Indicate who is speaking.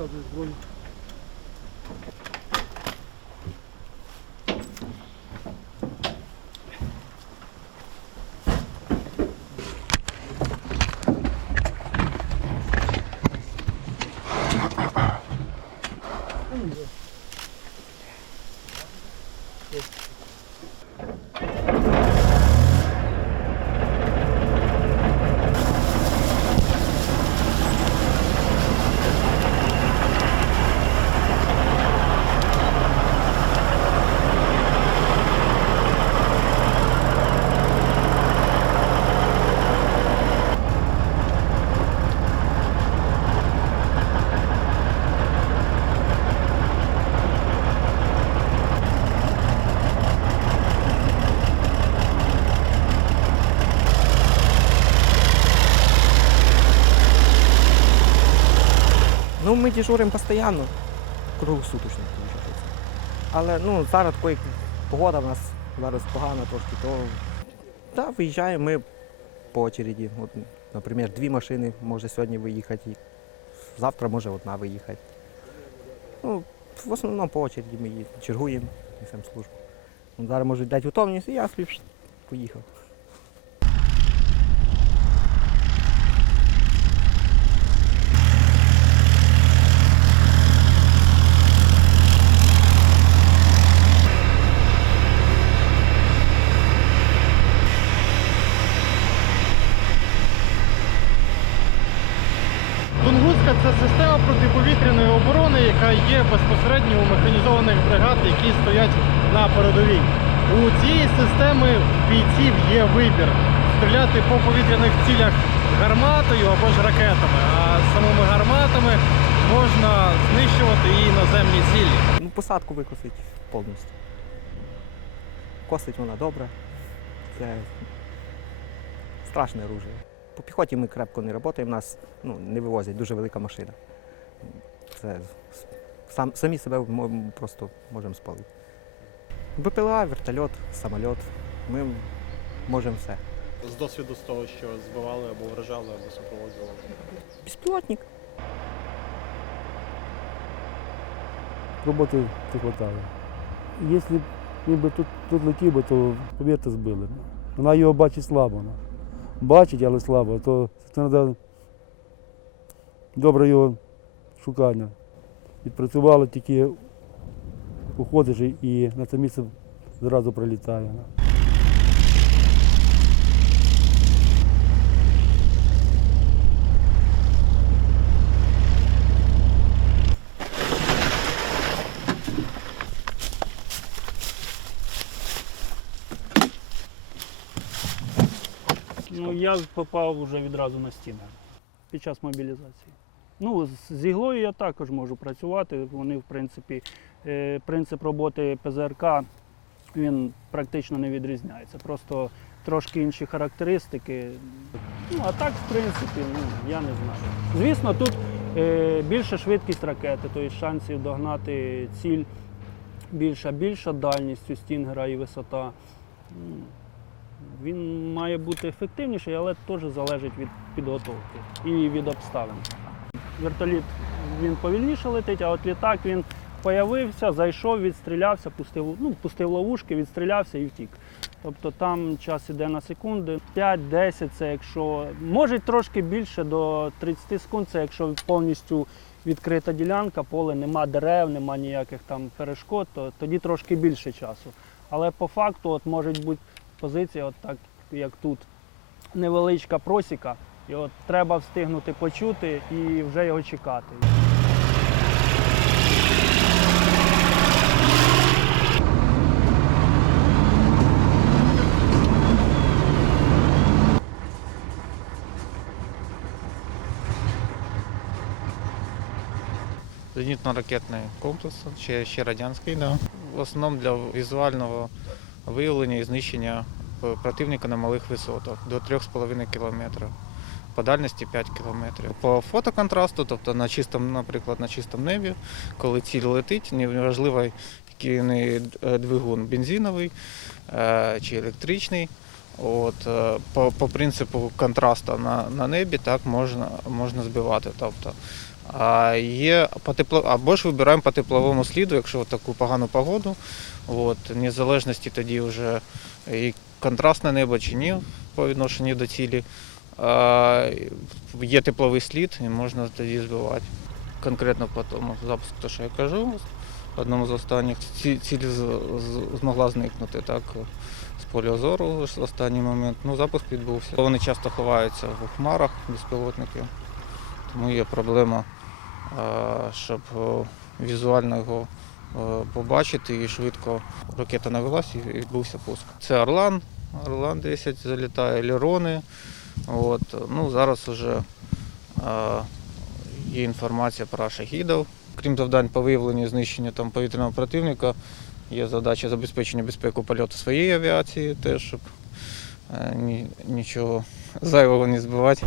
Speaker 1: показує зброю.
Speaker 2: Ну, ми дежуримо постійно, круглосуточно, виходить. Але ну, зараз такої погода в нас зараз погана трошки, то да, виїжджаємо ми по очереді. От, наприклад, дві машини може сьогодні виїхати, завтра може одна виїхати. Ну, в основному по очереді ми їздимо, чергуємо, несемо службу. Ну, зараз можуть дати готовність, і я пш, поїхав.
Speaker 1: Тунгуска це система протиповітряної оборони, яка є безпосередньо у механізованих бригад, які стоять на передовій. У цієї системи бійців є вибір стріляти по повітряних цілях гарматою або ж ракетами, а самими гарматами можна знищувати і наземні цілі.
Speaker 2: Ну, посадку викосить повністю. Косить вона добре. Це страшне оружие. По піхоті ми крепко не працюємо, нас ну, не вивозять, дуже велика машина. Це сам, самі себе просто можемо спалити. БПЛА, вертольот, самоліт. Ми можемо все.
Speaker 1: З досвіду з того, що збивали або вражали, або супроводжували.
Speaker 2: Безпілотник.
Speaker 3: роботи не хватає. Якщо б тут, тут летів то повірте, збили. Вона його бачить слабо. Бачить, але слабо, то це треба добре його шукання. Відпрацювали тільки уходиш і на це місце зразу прилітає.
Speaker 4: Я попав вже відразу на стіну під час мобілізації. Ну, з- з іглою я також можу працювати. Вони, в принципі, е, принцип роботи ПЗРК він практично не відрізняється. Просто трошки інші характеристики. Ну, а так, в принципі, ну, я не знаю. Звісно, тут е, більша швидкість ракети, тобто шансів догнати ціль більша, більша дальність у стінгера і висота. Він має бути ефективніший, але теж залежить від підготовки і від обставин. Вертоліт він повільніше летить, а от літак він появився, зайшов, відстрілявся, пустив, ну, пустив ловушки, відстрілявся і втік. Тобто там час іде на секунди. 5-10 це якщо може трошки більше до 30 секунд, це якщо повністю відкрита ділянка, поле нема дерев, нема ніяких там перешкод, то тоді трошки більше часу. Але по факту от може бути позиція, от так як тут, невеличка просіка, і от треба встигнути почути і вже його чекати.
Speaker 5: Зенітно-ракетний комплекс, ще, ще радянський, да. в основному для візуального виявлення і знищення е, противника на малих висотах до 3,5 км. По дальності 5 км. По фотоконтрасту, тобто на чистому, наприклад, на чистому небі, коли ціль летить, неважливо, який в неї е, двигун бензиновий е, чи електричний. От, по, по принципу контрасту на, на небі так можна, можна збивати. Тобто, А є по тепло... або ж вибираємо по тепловому сліду, якщо таку погану погоду. От, незалежності тоді вже і контрастне небо чи ні по відношенню до цілі. А, є тепловий слід і можна тоді збивати. Конкретно по тому запуску, то, що я кажу, одному з останніх ці- ціль змогла зникнути так, з поля зору в останній момент. Ну, запуск відбувся. Вони часто ховаються в хмарах безпілотників, тому є проблема, щоб візуально його е, побачити і швидко ракета навелась і відбувся пуск. Це Орлан, Орлан 10 залітає, Лірони. От, ну, зараз вже е, є інформація про шахідів. Крім завдань по виявленню і знищенню там, повітряного противника, є задача забезпечення безпеки польоту своєї авіації, теж, щоб е, нічого зайвого не збивати.